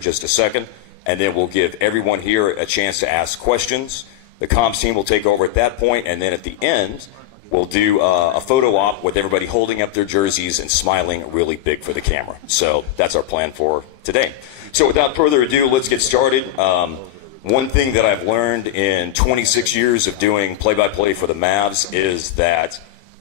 just a second, and then we'll give everyone here a chance to ask questions. The comms team will take over at that point, and then at the end, we'll do a photo op with everybody holding up their jerseys and smiling really big for the camera. So that's our plan for today. So without further ado, let's get started. One thing that I've learned in 26 years of doing play-by-play for the Mavs is that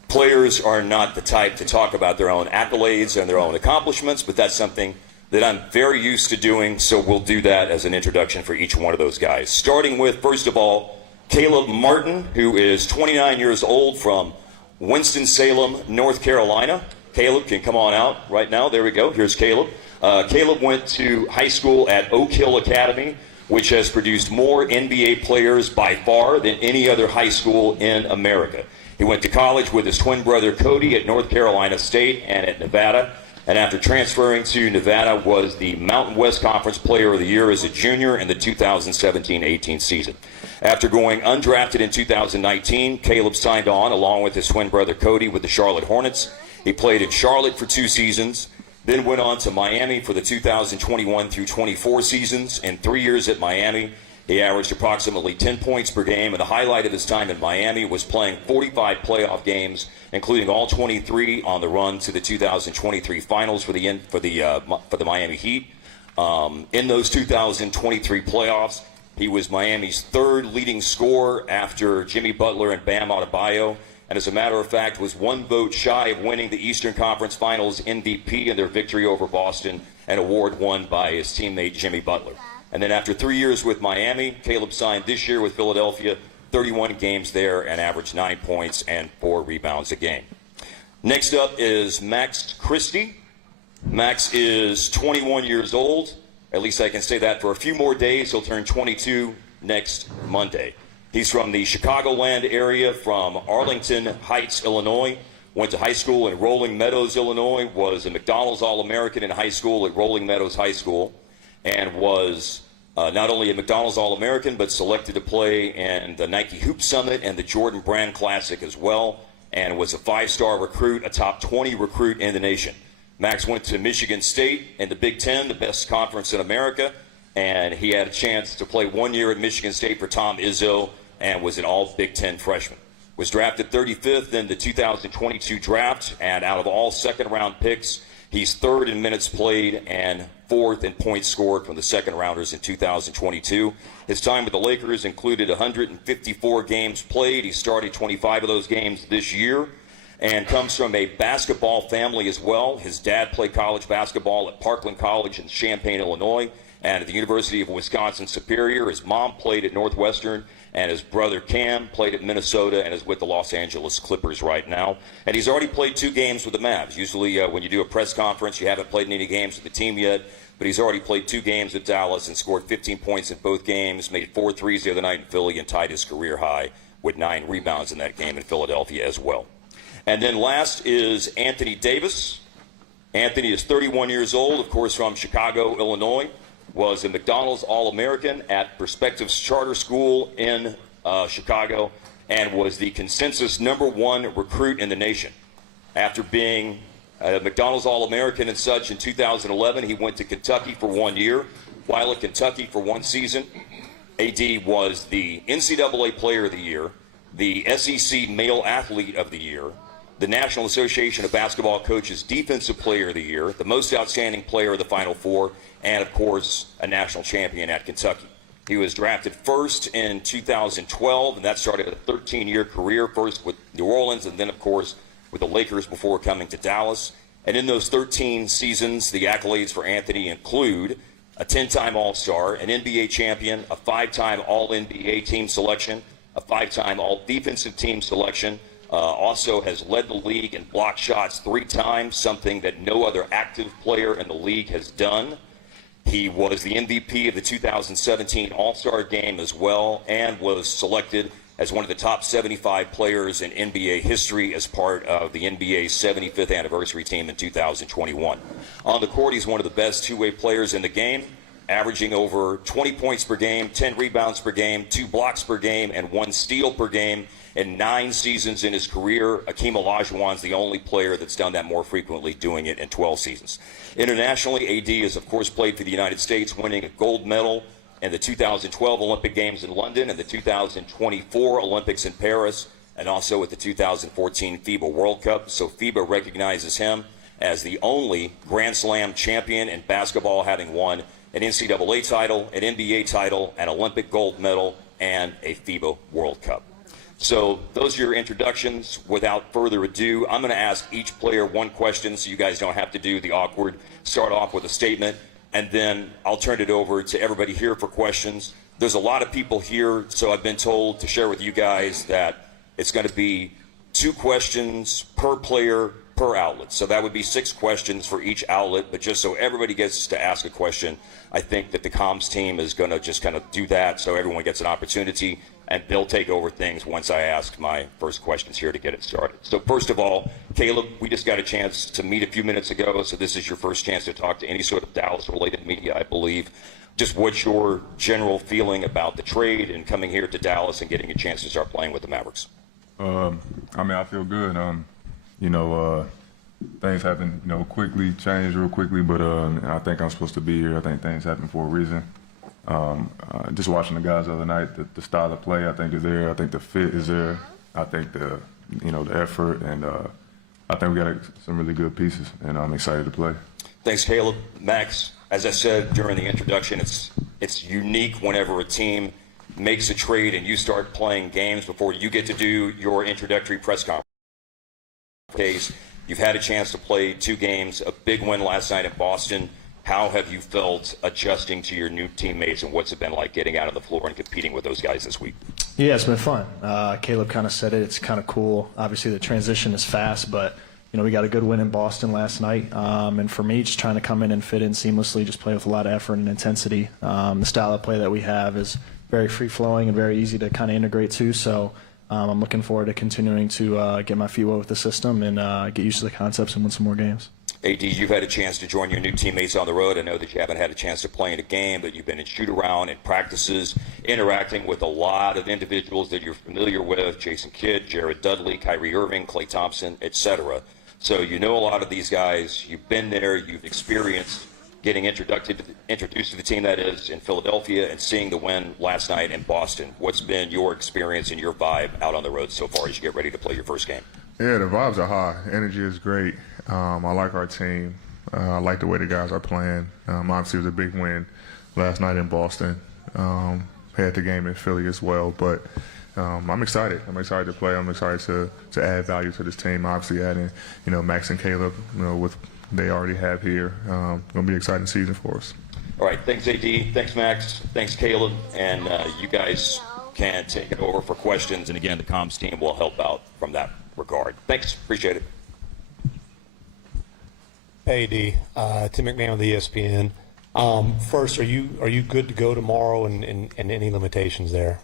players are not the type to talk about their own accolades and their own accomplishments, but that's something that I'm very used to doing, so we'll do that as an introduction for each one of those guys. Starting with, first of all, Caleb Martin, who is 29 years old from Winston-Salem, North Carolina. Caleb can come on out right now. There we go. Here's Caleb. Caleb went to high school at Oak Hill Academy, which has produced more NBA players by far than any other high school in America. He went to college with his twin brother Cody at North Carolina State and at Nevada. And after transferring to Nevada, was the Mountain West Conference Player of the Year as a junior in the 2017-18 season. After going undrafted in 2019, Caleb signed on along with his twin brother Cody with the Charlotte Hornets. He played in Charlotte for 2 seasons, then went on to Miami for the 2021 through 24 seasons. In 3 years at Miami, he averaged approximately 10 points per game, and the highlight of his time in Miami was playing 45 playoff games, including all 23 on the run to the 2023 finals for the Miami Heat. In those 2023 playoffs, he was Miami's 3rd leading scorer after Jimmy Butler and Bam Adebayo, and as a matter of fact, was 1 vote shy of winning the Eastern Conference Finals MVP in their victory over Boston, an award won by his teammate Jimmy Butler. And then after 3 years with Miami, Caleb signed this year with Philadelphia, 31 games there, and averaged 9 points and 4 rebounds a game. Next up is Max Christie. Max is 21 years old. At least I can say that for a few more days. He'll turn 22 next Monday. He's from the Chicagoland area, from Arlington Heights, Illinois. Went to high school in Rolling Meadows, Illinois. Was a McDonald's All-American in high school at Rolling Meadows High School. And was not only a McDonald's All-American, but selected to play in the Nike Hoop Summit and the Jordan Brand Classic as well, and was a 5-star recruit, a top 20 recruit in the nation. Max went to Michigan State in the Big Ten, the best conference in America, and he had a chance to play 1 year at Michigan State for Tom Izzo and was an all Big Ten freshman. Was drafted 35th in the 2022 draft, and out of all second-round picks, he's 3rd in minutes played and 4th in points scored from the second rounders in 2022. His time with the Lakers included 154 games played. He started 25 of those games this year and comes from a basketball family as well. His dad played college basketball at Parkland College in Champaign, Illinois, and at the University of Wisconsin-Superior. His mom played at Northwestern, and his brother Cam played at Minnesota and is with the Los Angeles Clippers right now. And he's already played 2 games with the Mavs. Usually when you do a press conference, you haven't played any games with the team yet, but he's already played 2 games with Dallas and scored 15 points in both games, made 4 threes the other night in Philly, and tied his career high with 9 rebounds in that game in Philadelphia as well. And then last is Anthony Davis. Anthony is 31 years old, of course, from Chicago, Illinois. Was a McDonald's All-American at Perspectives Charter School in Chicago, and was the consensus #1 recruit in the nation. After being a McDonald's All-American and such in 2011, he went to Kentucky for 1 year. While at Kentucky for 1 season, AD was the NCAA Player of the Year, the SEC Male Athlete of the Year, the National Association of Basketball Coaches Defensive Player of the Year, the most outstanding player of the Final Four, and of course, a national champion at Kentucky. He was drafted 1st in 2012, and that started a 13-year career, first with New Orleans and then, of course, with the Lakers before coming to Dallas. And in those 13 seasons, the accolades for Anthony include a 10-time All-Star, an NBA champion, a 5-time All-NBA team selection, a 5-time All-Defensive team selection, also has led the league in block shots 3 times, something that no other active player in the league has done. He was the MVP of the 2017 All-Star Game as well, and was selected as one of the top 75 players in NBA history as part of the NBA's 75th anniversary team in 2021. On the court, he's one of the best two-way players in the game. averaging over 20 points per game, 10 rebounds per game, 2 blocks per game, and 1 steal per game in 9 seasons in his career. Akeem Olajuwon's the only player that's done that more frequently, doing it in 12 seasons. Internationally, AD has, of course, played for the United States, winning a gold medal in the 2012 Olympic Games in London and the 2024 Olympics in Paris, and also at the 2014 FIBA World Cup. So FIBA recognizes him as the only Grand Slam champion in basketball, having won an NCAA title, an NBA title, an Olympic gold medal, and a FIBA World Cup. So those are your introductions. Without further ado, I'm going to ask each player one question so you guys don't have to do the awkward start off with a statement, and then I'll turn it over to everybody here for questions. There's a lot of people here, so I've been told to share with you guys that it's going to be 2 questions per player per outlet. So that would be 6 questions for each outlet, but just so everybody gets to ask a question, I think that the comms team is going to just kind of do that so everyone gets an opportunity, and they'll take over things once I ask my first questions here to get it started. So first of all, Caleb, we just got a chance to meet a few minutes ago, so this is your first chance to talk to any sort of Dallas-related media, I believe. Just what's your general feeling about the trade and coming here to Dallas and getting a chance to start playing with the Mavericks? I mean, I feel good. Things happen, quickly, change real quickly, but I think I'm supposed to be here. I think things happen for a reason. Just watching the guys the other night, the style of play I think is there. I think the fit is there. I think the effort, and I think we got some really good pieces, and I'm excited to play. Thanks, Caleb. Max, as I said during the introduction, it's unique whenever a team makes a trade and you start playing games before you get to do your introductory press conference. You've had a chance to play 2 games, a big win last night in Boston. How have you felt adjusting to your new teammates, and what's it been like getting out on the floor and competing with those guys this week? Yeah, it's been fun. Caleb kind of said it. It's kind of cool. Obviously, the transition is fast, but we got a good win in Boston last night. And for me, just trying to come in and fit in seamlessly, just play with a lot of effort and intensity. The style of play that we have is very free-flowing and very easy to kind of integrate to. So I'm looking forward to continuing to get my feet wet with the system and get used to the concepts and win some more games. AD, you've had a chance to join your new teammates on the road. I know that you haven't had a chance to play in a game, but you've been in shoot-around and practices, interacting with a lot of individuals that you're familiar with: Jason Kidd, Jared Dudley, Kyrie Irving, Klay Thompson, etc. So you know a lot of these guys. You've been there. You've experienced getting introduced to the team, that is, in Philadelphia, and seeing the win last night in Boston. What's been your experience and your vibe out on the road so far as you get ready to play your first game? Yeah, the vibes are high. Energy is great. I like our team. I like the way the guys are playing. Obviously, it was a big win last night in Boston. Had the game in Philly as well, but I'm excited. I'm excited to play. I'm excited to add value to this team. Obviously, adding Max and Caleb, with they already have here. Going to be an exciting season for us. All right, thanks, AD. Thanks, Max. Thanks, Caleb. And you guys can take it over for questions. And again, the comms team will help out from that regard. Thanks. Appreciate it. Hey, D. Tim McMahon with ESPN. First, are you good to go tomorrow, and any limitations there?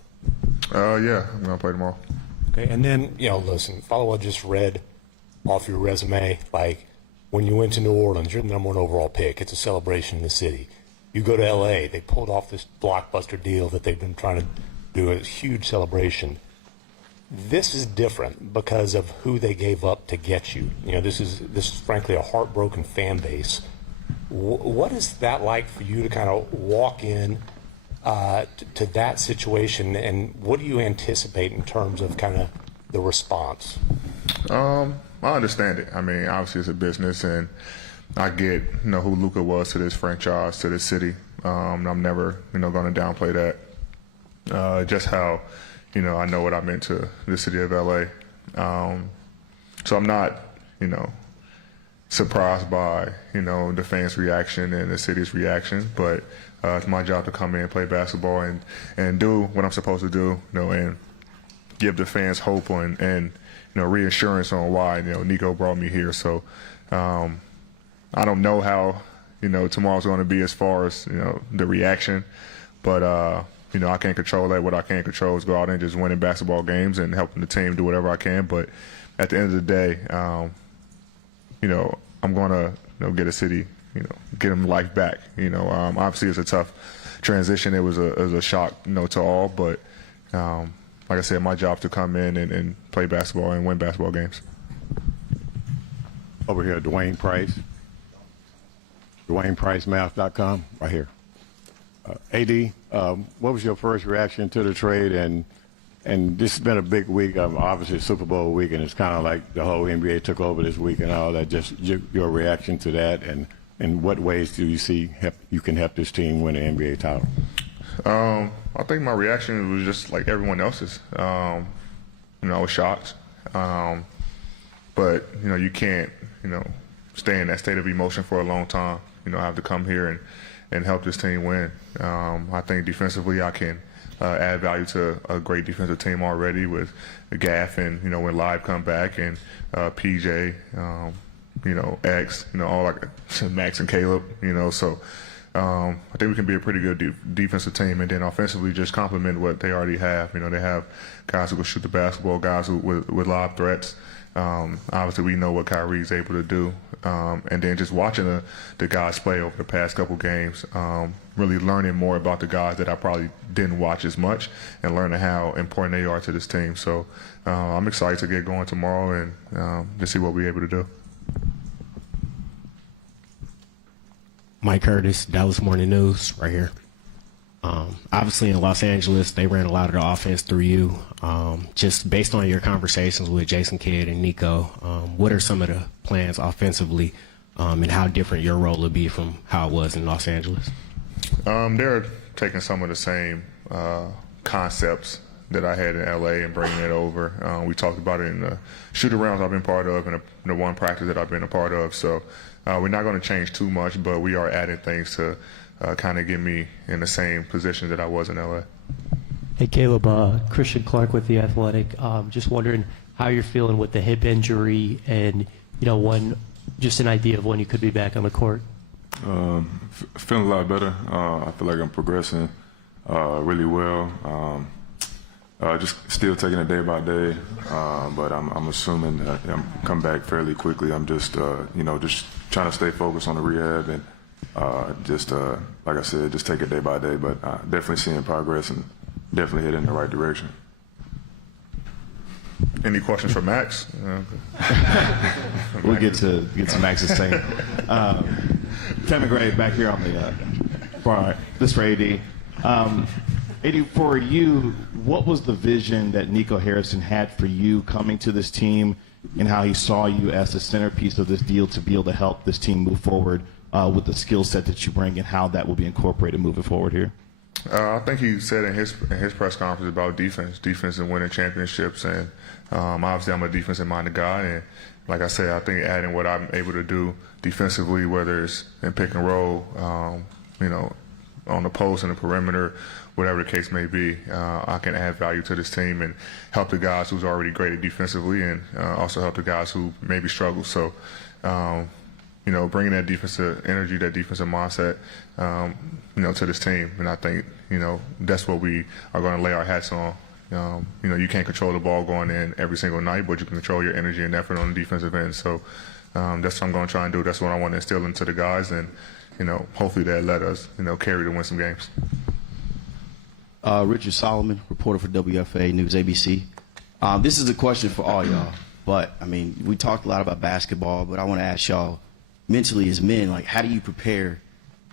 Yeah, I'm going to play tomorrow. Okay, and then, listen, follow what I just read off your resume. Like, when you went to New Orleans, you're the #1 overall pick. It's a celebration in the city. You go to L.A., they pulled off this blockbuster deal that they've been trying to do, a huge celebration. This is different because of who they gave up to get you. This is frankly a heartbroken fan base. What is that like for you to kind of walk in to that situation, and what do you anticipate in terms of kind of the response? I understand it. I mean, obviously it's a business, and I get who Luka was to this franchise, to this city. I'm never going to downplay that. Just how I know what I meant to the city of LA. So I'm not surprised by the fans' reaction and the city's reaction, but it's my job to come in, play basketball, and do what I'm supposed to do, and give the fans hope and reassurance on why Nico brought me here. So I don't know how tomorrow's going to be as far as the reaction, but I can't control that. What I can control is go out and just winning basketball games and helping the team do whatever I can. But at the end of the day, I'm going to get a city get them life back. Obviously it's a tough transition. It was a shock, to all. But like I said, my job to come in and play basketball and win basketball games. Over here, Dwayne Price. DwaynePriceMath.com, right here. AD, what was your first reaction to the trade? And this has been a big week. Obviously, Super Bowl week, and it's kind of like the whole NBA took over this week and all that. Just your reaction to that, and in what ways do you see you can help this team win an NBA title? I think my reaction was just like everyone else's. I was shocked. But, you can't, stay in that state of emotion for a long time. I have to come here and help this team win. I think defensively I can add value to a great defensive team already with Gaff and, when Live come back and PJ, X, all like Max and Caleb, so I think we can be a pretty good defensive team, and then offensively just complement what they already have. They have guys who can shoot the basketball, guys with live threats. Obviously, we know what Kyrie's able to do, and then just watching the guys play over the past couple games, really learning more about the guys that I probably didn't watch as much, and learning how important they are to this team. So I'm excited to get going tomorrow and to see what we're able to do. Mike Curtis, Dallas Morning News, right here. Obviously in Los Angeles, they ran a lot of the offense through you. Just based on your conversations with Jason Kidd and Nico, what are some of the plans offensively, and how different your role will be from how it was in Los Angeles? They're taking some of the same concepts that I had in LA and bringing it over. We talked about it in the shoot-arounds I've been part of and the one practice that I've been a part of. So we're not going to change too much, but we are adding things to kind of get me in the same position that I was in LA. Hey, Caleb, Christian Clark with The Athletic. Just wondering how you're feeling with the hip injury and, just an idea of when you could be back on the court. Feeling a lot better. I feel like I'm progressing really well. Just still taking it day by day, but I'm assuming that I'm come back fairly quickly. I'm just just trying to stay focused on the rehab and like I said, just take it day by day. But definitely seeing progress and definitely heading in the right direction. Any questions for Max? We'll get to Max's team. Kevin Gray back here on the bar. This for AD. AD, for you, what was the vision that Nico Harrison had for you coming to this team, and how he saw you as the centerpiece of this deal to be able to help this team move forward with the skill set that you bring, and how that will be incorporated moving forward here? I think he said in his press conference about defense and winning championships, and obviously I'm a defensive-minded guy, and like I said, I think adding what I'm able to do defensively, whether it's in pick and roll, on the post and the perimeter, whatever the case may be, I can add value to this team and help the guys who's already great defensively, and also help the guys who maybe struggle. So, bringing that defensive energy, that defensive mindset, to this team, and I think that's what we are going to lay our hats on. You can't control the ball going in every single night, but you can control your energy and effort on the defensive end. So that's what I'm going to try and do. That's what I want to instill into the guys, and hopefully that let us carry to win some games. Richard Solomon, reporter for WFA News ABC. This is a question for all y'all, but we talked a lot about basketball, but I want to ask y'all, mentally as men, like, how do you prepare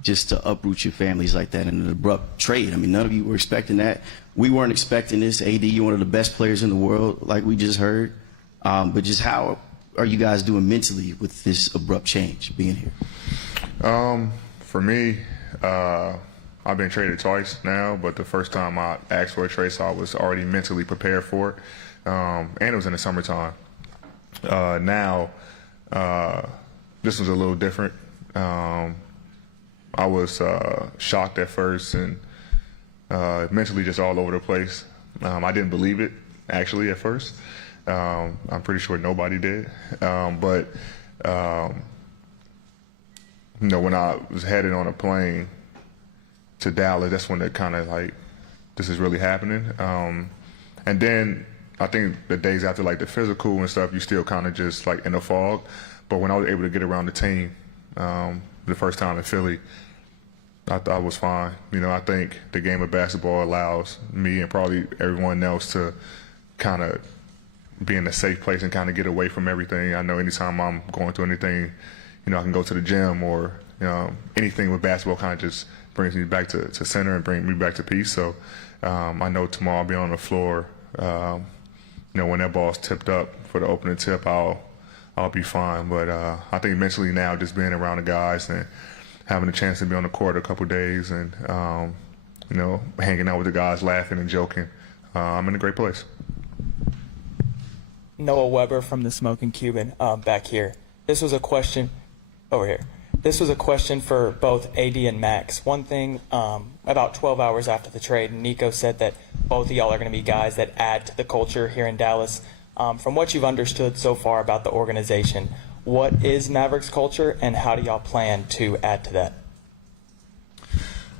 just to uproot your families like that in an abrupt trade? None of you were expecting that. We weren't expecting this. AD, you're one of the best players in the world, like we just heard. But just how are you guys doing mentally with this abrupt change being here? For me, I've been traded twice now, but the first time I asked for a trade, so I was already mentally prepared for it. And it was in the summertime. Now, this was a little different. I was shocked at first and mentally just all over the place. I didn't believe it, actually, at first. I'm pretty sure nobody did. But when I was headed on a plane to Dallas, that's when it kind of like, this is really happening. And then I think the days after, like the physical and stuff, you still kind of just like in a fog. But when I was able to get around the team, the first time in Philly, I thought it was fine. You know, I think the game of basketball allows me and probably everyone else to kind of be in a safe place and kind of get away from everything. I know anytime I'm going through anything, you know, I can go to the gym or, you know, anything with basketball kind of just brings me back to center and bring me back to peace. So I know tomorrow I'll be on the floor. You know, when that ball's tipped up for the opening tip, I'll be fine. But I think mentally now, just being around the guys and having a chance to be on the court a couple days and, you know, hanging out with the guys, laughing and joking, I'm in a great place. Noah Weber from the Smoking Cuban back here. This was a question over here. This was a question for both AD and Max. One thing, about 12 hours after the trade, Nico said that both of y'all are going to be guys that add to the culture here in Dallas. From what you've understood so far about the organization, what is Mavericks culture and how do y'all plan to add to that?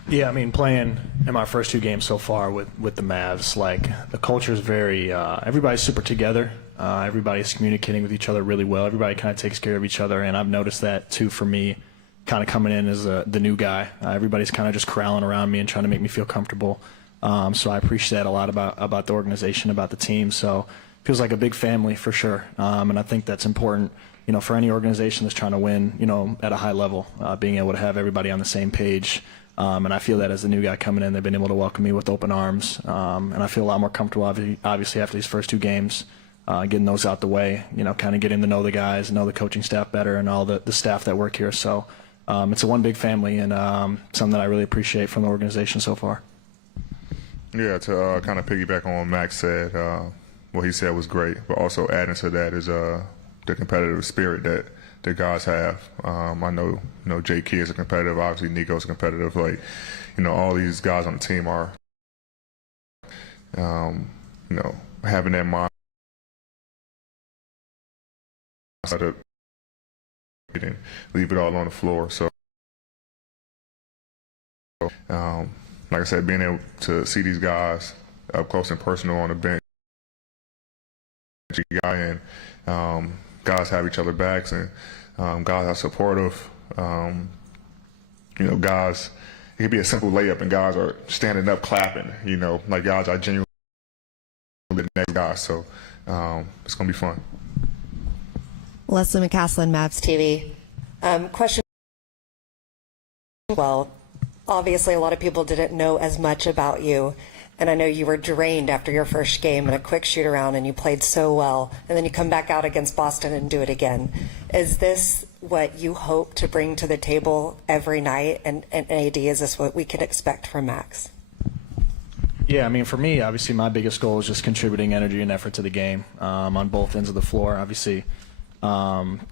Yeah, I mean, playing in my first 2 games so far with the Mavs, like, the culture is very, everybody's super together. Everybody's communicating with each other really well. Everybody kind of takes care of each other, and I've noticed that, too, for me, kind of coming in as the new guy. Everybody's kind of just corralling around me and trying to make me feel comfortable. So I appreciate that a lot about the organization, about the team. So it feels like a big family for sure. And I think that's important, you know, for any organization that's trying to win, you know, at a high level, being able to have everybody on the same page. And I feel that as a new guy coming in, they've been able to welcome me with open arms. And I feel a lot more comfortable, obviously, after these first 2 games, getting those out the way, you know, kind of getting to know the guys, know the coaching staff better and all the staff that work here. So it's a one big family and something that I really appreciate from the organization so far. Yeah, to kind of piggyback on what Max said, what he said was great, but also adding to that is the competitive spirit that the guys have. I know, you know, J.K. is a competitive, obviously Nico's competitive. Like, you know, all these guys on the team are, you know, having that mind to leave it all on the floor. So, like I said, being able to see these guys up close and personal on the bench, and guys have each other backs, and guys are supportive. You know, guys, it could be a simple layup, and guys are standing up clapping. You know, like guys are genuinely the next guy. So it's gonna be fun. Leslie McCaslin, Mavs TV. Question. Well, obviously a lot of people didn't know as much about you, and I know you were drained after your first game in a quick shoot around and you played so well, and then you come back out against Boston and do it again. Is this what you hope to bring to the table every night? And AD, is this what we can expect from Max? Yeah, I mean, for me, obviously my biggest goal is just contributing energy and effort to the game on both ends of the floor. Obviously,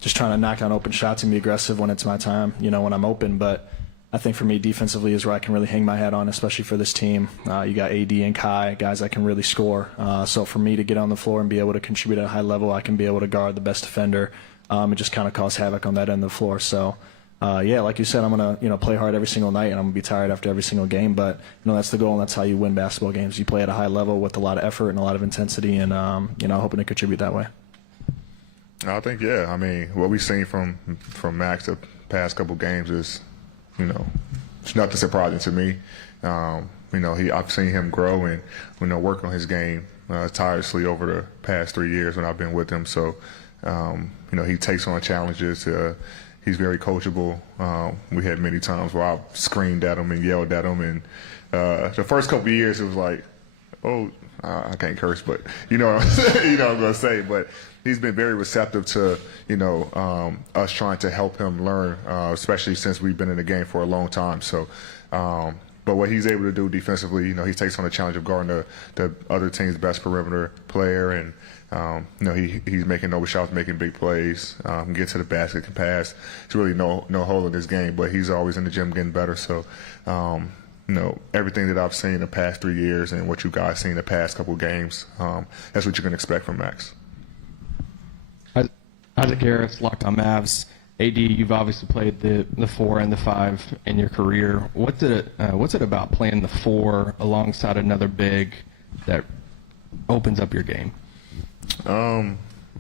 just trying to knock down open shots and be aggressive when it's my time, you know, when I'm open. But I think for me, defensively is where I can really hang my hat on, especially for this team. You got AD and Kai, guys that can really score. So for me to get on the floor and be able to contribute at a high level, I can be able to guard the best defender and just kind of cause havoc on that end of the floor. So, yeah, like you said, I'm going to, you know, play hard every single night, and I'm going to be tired after every single game. But, you know, that's the goal, and that's how you win basketball games. You play at a high level with a lot of effort and a lot of intensity, and, you know, hoping to contribute that way. I think, yeah. I mean, what we've seen from Max the past couple games is, you know, it's nothing surprising to me. You know, I've seen him grow and, you know, work on his game tirelessly over the past 3 years when I've been with him. So, you know, he takes on challenges. He's very coachable. We had many times where I screamed at him and yelled at him. And the first couple of years, it was like, oh, I can't curse, but you know what I'm going to say. But he's been very receptive to, you know, us trying to help him learn, especially since we've been in the game for a long time. So, but what he's able to do defensively, you know, he takes on the challenge of guarding the other team's best perimeter player, and you know, he's making over shots, making big plays, can get to the basket, can pass. There's really no hole in his game, but he's always in the gym getting better. So, you know, everything that I've seen the past 3 years and what you guys seen the past couple games, that's what you can expect from Max. Isaac Harris, Locked On Mavs. AD, you've obviously played the 4 and the 5 in your career. What's it about playing the 4 alongside another big that opens up your game? I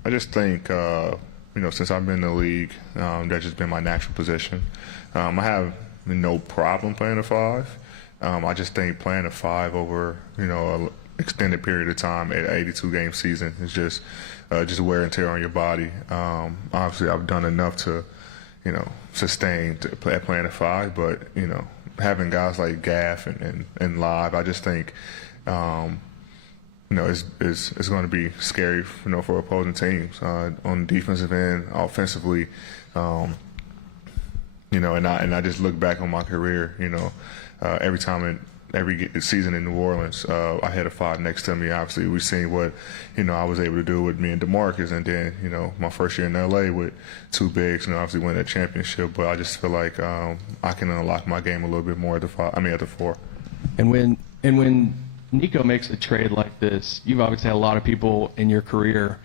just think, since I've been in the league, that's just been my natural position. I have no problem playing the 5. I just think playing the 5 over, an extended period of time, an 82-game season, is just wear and tear on your body. Obviously, I've done enough to, sustain to playing the 5, but having guys like Gaff and Live, I just think, it's going to be scary, for opposing teams on the defensive end, offensively. And I just look back on my career, every time every season in New Orleans, I had a 5 next to me. Obviously, we've seen what, I was able to do with me and DeMarcus, and then, my first year in LA with 2 bigs, obviously win a championship. But I just feel like I can unlock my game a little bit more at the 4. And when Nico makes a trade like this, you've obviously had a lot of people in your career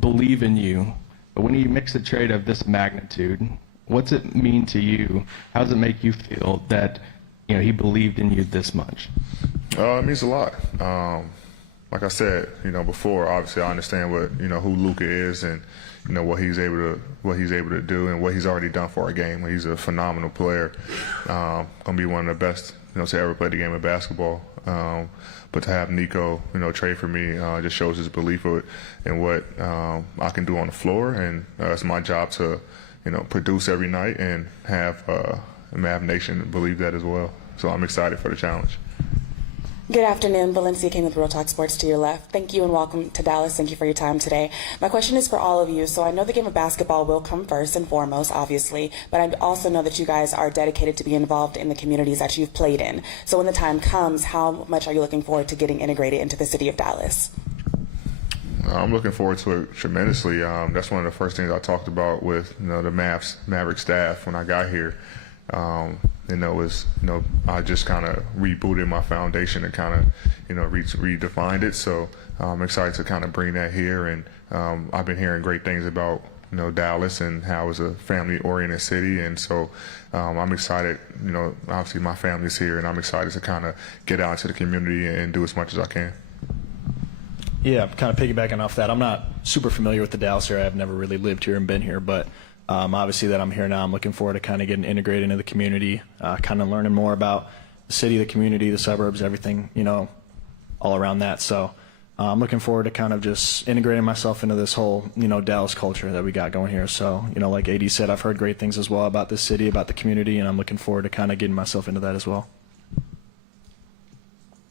believe in you. But when he makes a trade of this magnitude, what's it mean to you? How does it make you feel that he believed in you this much? It means a lot. Like I said, before, obviously I understand what who Luka is and what he's able to do and what he's already done for our game. He's a phenomenal player. Gonna be one of the best to ever play the game of basketball. But to have Nico trade for me just shows his belief in what I can do on the floor, and it's my job to produce every night and have Mav Nation believe that as well. So I'm excited for the challenge. Good afternoon. Valencia King with Real Talk Sports to your left. Thank you and welcome to Dallas. Thank you for your time today. My question is for all of you. So I know the game of basketball will come first and foremost, obviously, but I also know that you guys are dedicated to be involved in the communities that you've played in. So when the time comes, how much are you looking forward to getting integrated into the city of Dallas? I'm looking forward to it tremendously. That's one of the first things I talked about with the Mavericks staff when I got here. I just kind of rebooted my foundation and kind of, redefined it. So I'm excited to kind of bring that here. And I've been hearing great things about, Dallas and how it's a family-oriented city. And so I'm excited, obviously my family's here, and I'm excited to kind of get out into the community and do as much as I can. Yeah, kind of piggybacking off that, I'm not super familiar with the Dallas area. I've never really lived here and been here, but obviously that I'm here now, I'm looking forward to kind of getting integrated into the community, kind of learning more about the city, the community, the suburbs, everything, all around that. So I'm looking forward to kind of just integrating myself into this whole, Dallas culture that we got going here. So, like AD said, I've heard great things as well about this city, about the community, and I'm looking forward to kind of getting myself into that as well.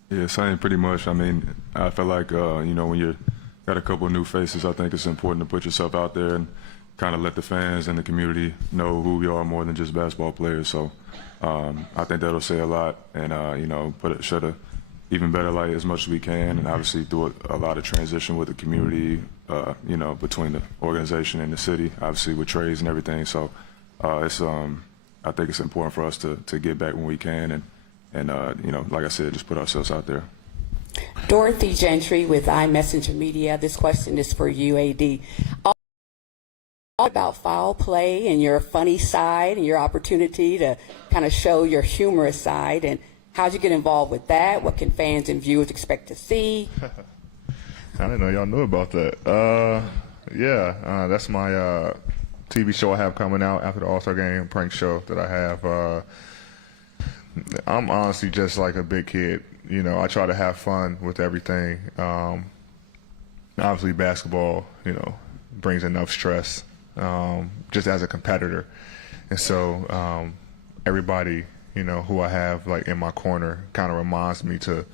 Yeah, same pretty much. I mean, I feel like, when you got a couple of new faces, I think it's important to put yourself out there and kind of let the fans and the community know who we are more than just basketball players. So I think that'll say a lot, and shed a even better light as much as we can, and obviously do a lot of transition with the community, between the organization and the city, obviously with trades and everything. So I think it's important for us to get back when we can, and like I said, just put ourselves out there. Dorothy Gentry with iMessenger Media. This question is for you, AD. All about foul play and your funny side and your opportunity to kind of show your humorous side, and how'd you get involved with that? What can fans and viewers expect to see? I didn't know y'all knew about that. That's my TV show I have coming out after the All-Star game, prank show that I have. I'm honestly just like a big kid. I try to have fun with everything. Obviously basketball, brings enough stress just as a competitor. And so everybody, who I have like in my corner kind of reminds me to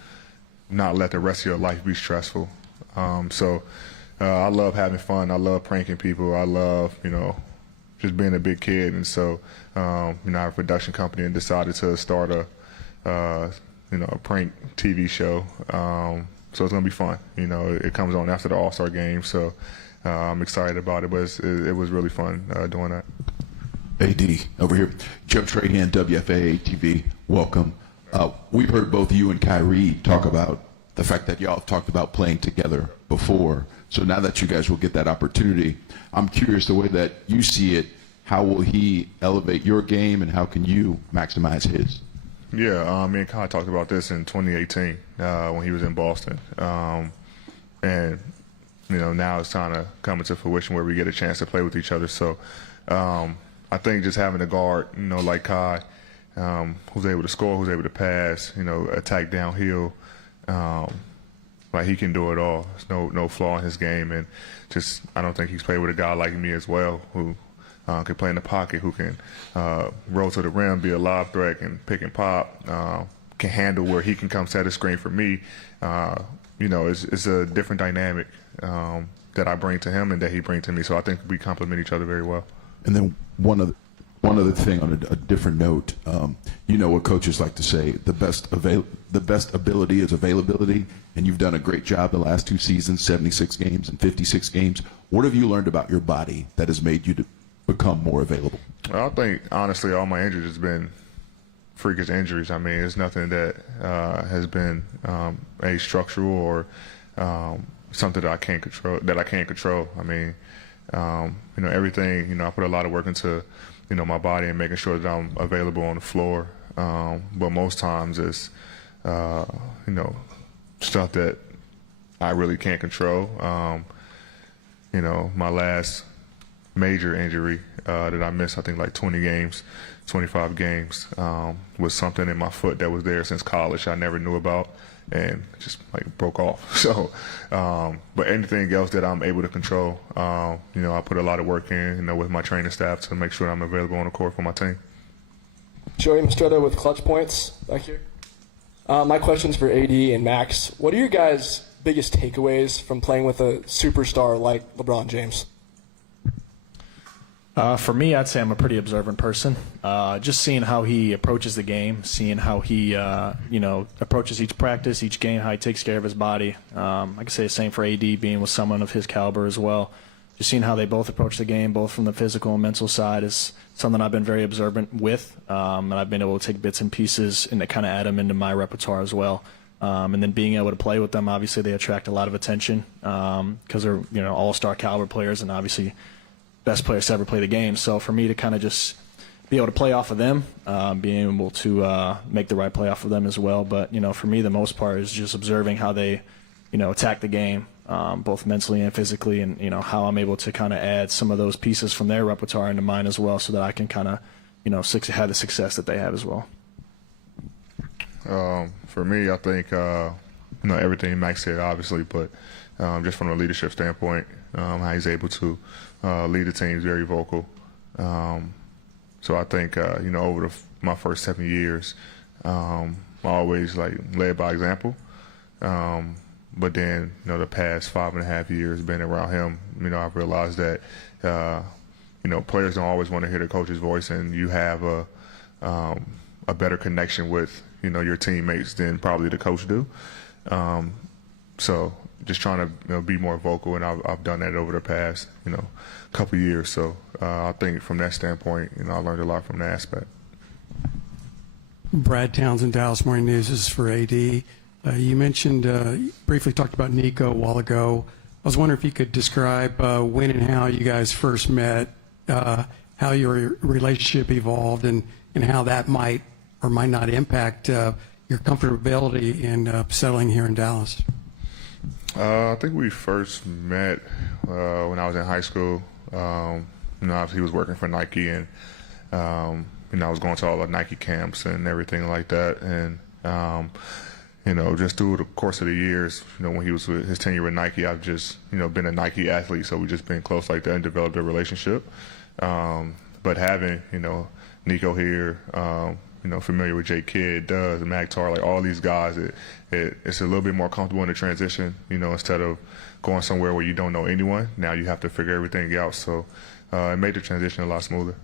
not let the rest of your life be stressful. I love having fun. I love pranking people. I love, just being a big kid. And so, I have a production company and decided to start a prank TV show. So it's going to be fun. It comes on after the All-Star game. So I'm excited about it, but it was really fun doing that. AD, over here. Jeff Trahan, WFAA TV, welcome. We've heard both you and Kyrie talk about the fact that y'all have talked about playing together before. So now that you guys will get that opportunity, I'm curious the way that you see it, how will he elevate your game and how can you maximize his? Yeah, me and Kai talked about this in 2018 when he was in Boston. And now it's kind of coming to fruition where we get a chance to play with each other. So I think just having a guard, like Kai, who's able to score, who's able to pass, attack downhill, like he can do it all. There's no flaw in his game, and just I don't think he's played with a guy like me as well, who can play in the pocket, who can roll to the rim, be a lob threat, and pick and pop, can handle where he can come set a screen for me. It's a different dynamic that I bring to him and that he brings to me. So I think we complement each other very well. And then one other thing on a different note, what coaches like to say, the best ability is availability, and you've done a great job the last 2 seasons, 76 games and 56 games. What have you learned about your body that has made you to become more available? I think, honestly, all my injuries has been freakish injuries. I mean, it's nothing that has been a structural or something that I can't control. I mean, everything, I put a lot of work into, my body and making sure that I'm available on the floor. But most times it's, stuff that I really can't control. My last major injury that I missed, I think like 20 games, 25 games, was something in my foot that was there since college I never knew about and just like broke off. So, but anything else that I'm able to control, I put a lot of work in, with my training staff to make sure I'm available on the court for my team. Joey Mastretta with Clutch Points back here. My question's for AD and Max. What are your guys' biggest takeaways from playing with a superstar like LeBron James? For me, I'd say I'm a pretty observant person. Just seeing how he approaches the game, seeing how he, approaches each practice, each game, how he takes care of his body. I can say the same for AD, being with someone of his caliber as well. Just seeing how they both approach the game, both from the physical and mental side, is something I've been very observant with, and I've been able to take bits and pieces and to kind of add them into my repertoire as well. And then being able to play with them, obviously they attract a lot of attention because they're all-star caliber players and obviously best players to ever play the game. So for me to kind of just be able to play off of them, being able to make the right play off of them as well. But for me, the most part is just observing how they attack the game, both mentally and physically, and how I'm able to kind of add some of those pieces from their repertoire into mine as well, so that I can kind of have the success that they have as well. For me, I think everything Max said, obviously, but just from a leadership standpoint, how he's able to lead the team is very vocal. So I think over my first 7 years, I always led by example. But then the past 5.5 years being around him, I've realized that players don't always want to hear the coach's voice, and you have a better connection with your teammates than probably the coach do. So just trying to be more vocal, and I've done that over the past couple of years. So I think from that standpoint, I learned a lot from that aspect. Brad Townsend, Dallas Morning News. This is for AD. You mentioned, briefly talked about Nico a while ago. I was wondering if you could describe when and how you guys first met, how your relationship evolved, and how that might or might not impact your comfortability in settling here in Dallas. I think we first met when I was in high school. Obviously he was working for Nike, and I was going to all the Nike camps and everything like that. And just through the course of the years, when he was with his tenure with Nike, I've just been a Nike athlete, so we've just been close like that and developed a relationship. But having Nico here, familiar with Jay Kidd, Does, Mac Tar, all these guys, it's a little bit more comfortable in the transition, instead of going somewhere where you don't know anyone. Now you have to figure everything out, so it made the transition a lot smoother.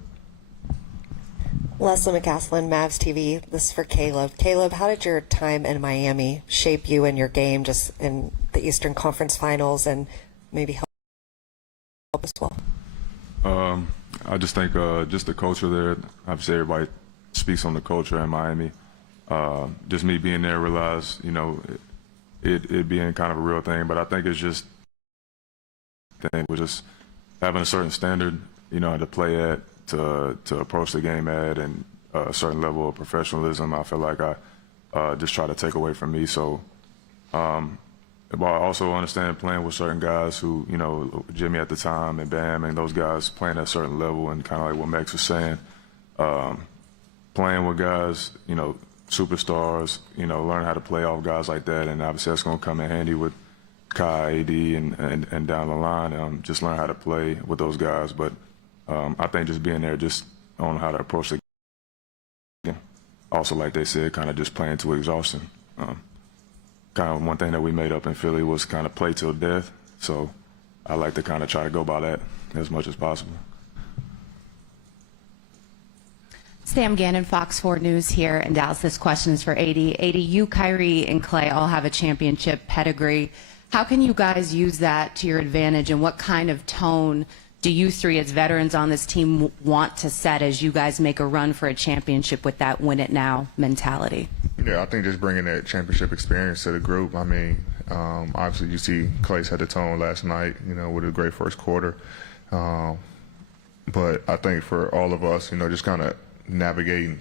Leslie McCaslin, Mavs TV. This is for Caleb. Caleb, how did your time in Miami shape you and your game just in the Eastern Conference Finals, and maybe help as well? I just think just the culture there, obviously everybody speaks on the culture in Miami. Just me being there, realized, it being kind of a real thing. But I think it's just just having a certain standard, to play at, to approach the game at, and a certain level of professionalism. I feel like I just try to take away from me. So but also understand playing with certain guys who, Jimmy at the time and Bam and those guys playing at a certain level, and kind of like what Max was saying, playing with guys, superstars, learn how to play off guys like that, and obviously that's going to come in handy with Kai, AD, and down the line, just learn how to play with those guys. But I think just being there, just on how to approach the game. Also, like they said, kind of just playing to exhaustion. Kind of one thing that we made up in Philly was kind of play till death. So I like to kind of try to go by that as much as possible. Sam Gannon, Fox 4 News here in Dallas. This question is for AD. AD, you, Kyrie, and Clay all have a championship pedigree. How can you guys use that to your advantage, and what kind of tone do you three as veterans on this team want to set as you guys make a run for a championship with that win it now mentality? Yeah, I think just bringing that championship experience to the group. I mean, obviously you see Clay set the tone last night, with a great first quarter. But I think for all of us, just kind of navigating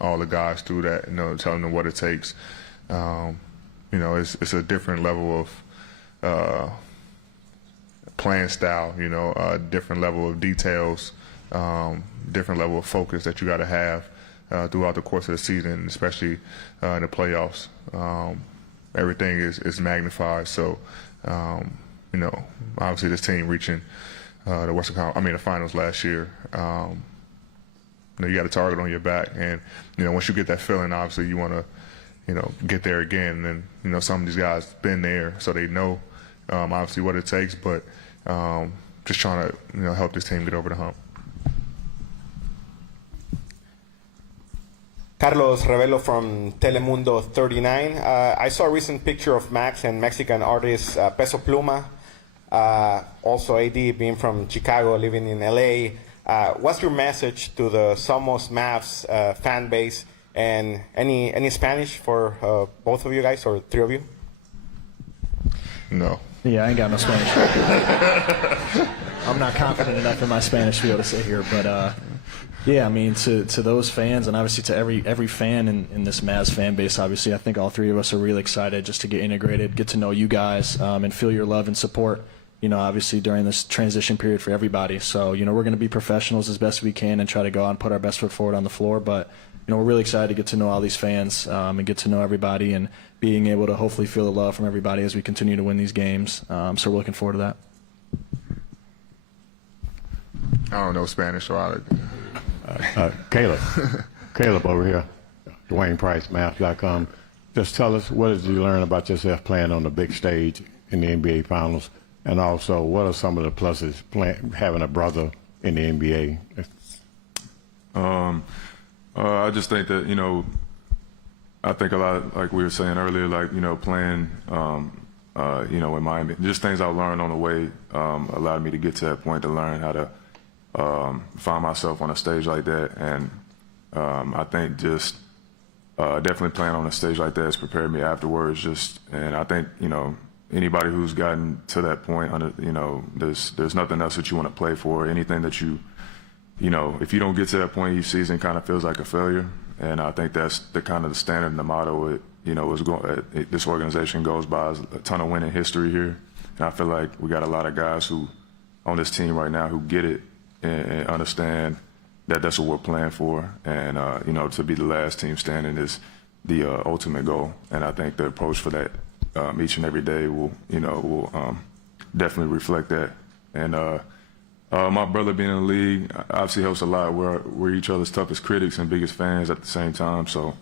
all the guys through that, telling them what it takes. It's a different level of playing style, a different level of details, different level of focus that you got to have throughout the course of the season, especially in the playoffs. Everything is magnified. So, obviously this team reaching the finals last year. You got a target on your back, and once you get that feeling, obviously you want to, get there again. And some of these guys been there, so they know obviously what it takes. But just trying to help this team get over the hump. Carlos Revelo from Telemundo 39. I saw a recent picture of Max and Mexican artist Peso Pluma. Also AD being from Chicago, living in LA. What's your message to the Somos Mavs fan base, and any Spanish for both of you guys, or three of you? No. Yeah, I ain't got no Spanish. I'm not confident enough in my Spanish to be able to sit here, but yeah, I mean, to those fans, and obviously to every fan in this Mavs fan base, obviously I think all three of us are really excited just to get integrated, get to know you guys, and feel your love and support. Obviously during this transition period for everybody. So, we're going to be professionals as best we can and try to go out and put our best foot forward on the floor. But, we're really excited to get to know all these fans and get to know everybody, and being able to hopefully feel the love from everybody as we continue to win these games. So we're looking forward to that. I don't know Spanish, so Caleb over here, Dwayne Price, Math.com. Just tell us, what did you learn about yourself playing on the big stage in the NBA Finals? And also, what are some of the pluses having a brother in the NBA? I just think that, I think a lot, like we were saying earlier, like, playing, in Miami, just things I learned on the way allowed me to get to that point to learn how to find myself on a stage like that. And I think just definitely playing on a stage like that has prepared me afterwards. And I think, anybody who's gotten to that point, there's nothing else that you want to play for. Anything that if you don't get to that point, each season kind of feels like a failure. And I think that's the kind of the standard and the motto this organization goes by, is a ton of winning history here. And I feel like we got a lot of guys who on this team right now who get it and understand that that's what we're playing for. And to be the last team standing is the ultimate goal. And I think the approach for that each and every day will definitely reflect that. And my brother being in the league obviously helps a lot. We're each other's toughest critics and biggest fans at the same time. So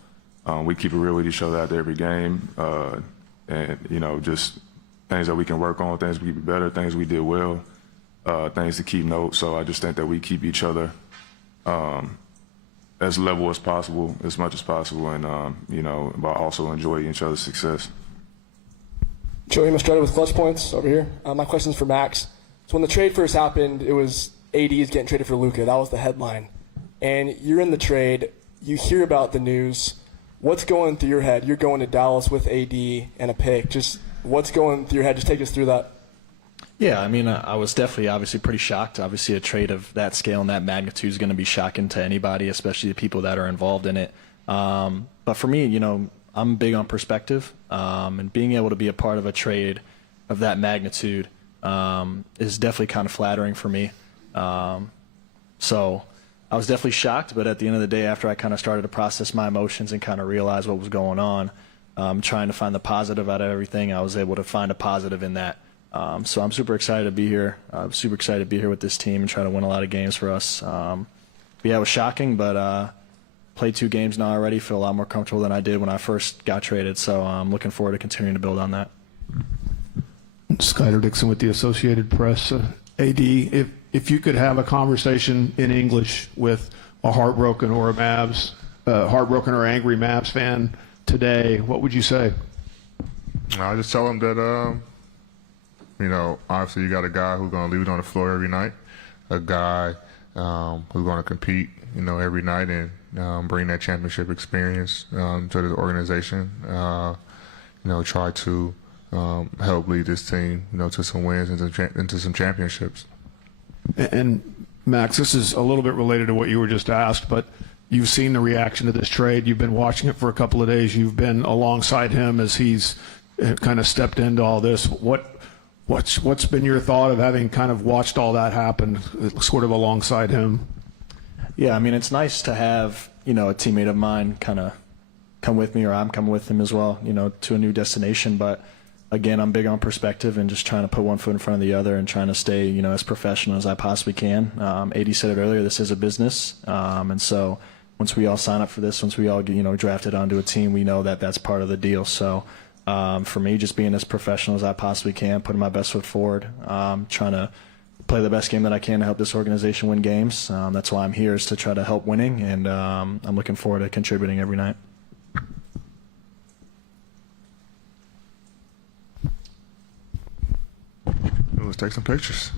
we keep it real with each other after every game. And, just things that we can work on, things we can be better, things we did well, things to keep note. So I just think that we keep each other as level as possible, as much as possible, and, but also enjoy each other's success. Joey Mastretta with Clutch Points over here. My question's for Max. So when the trade first happened, it was AD is getting traded for Luka. That was the headline. And you're in the trade. You hear about the news. What's going through your head? You're going to Dallas with AD and a pick. Just what's going through your head? Just take us through that. Yeah, I mean, I was definitely obviously pretty shocked. Obviously, a trade of that scale and that magnitude is going to be shocking to anybody, especially the people that are involved in it. But for me, I'm big on perspective, and being able to be a part of a trade of that magnitude is definitely kind of flattering for me. So I was definitely shocked, but at the end of the day, after I kind of started to process my emotions and kind of realize what was going on, trying to find the positive out of everything, I was able to find a positive in that. So I'm super excited to be here. I'm super excited to be here with this team and try to win a lot of games for us. Yeah, it was shocking, but played 2 games now already. Feel a lot more comfortable than I did when I first got traded. So I'm looking forward to continuing to build on that. Skyler Dixon with the Associated Press. AD, if you could have a conversation in English with a heartbroken or angry Mavs fan today, what would you say? I just tell them that, obviously you got a guy who's going to leave it on the floor every night, a guy who's going to compete, every night and bring that championship experience to the organization. Try to help lead this team, to some wins and into some championships. And Max, this is a little bit related to what you were just asked, but you've seen the reaction to this trade. You've been watching it for a couple of days. You've been alongside him as he's kind of stepped into all this. What's been your thought of having kind of watched all that happen, sort of alongside him? Yeah, I mean, it's nice to have, a teammate of mine kind of come with me, or I'm coming with him as well, to a new destination. But again, I'm big on perspective and just trying to put one foot in front of the other and trying to stay, as professional as I possibly can. AD said it earlier, this is a business. And so once we all sign up for this, once we all get, drafted onto a team, we know that that's part of the deal. So for me, just being as professional as I possibly can, putting my best foot forward, trying to play the best game that I can to help this organization win games. That's why I'm here, is to try to help winning, and I'm looking forward to contributing every night. Let's take some pictures.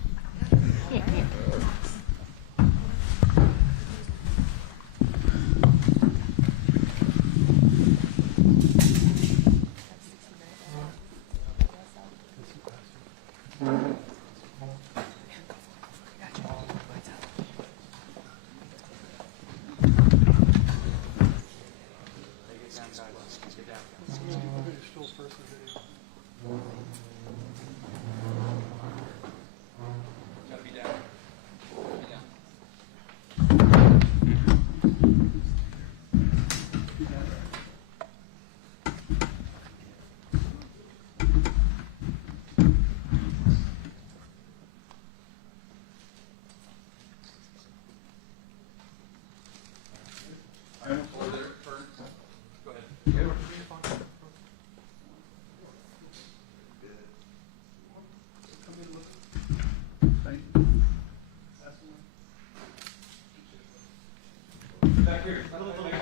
Back here.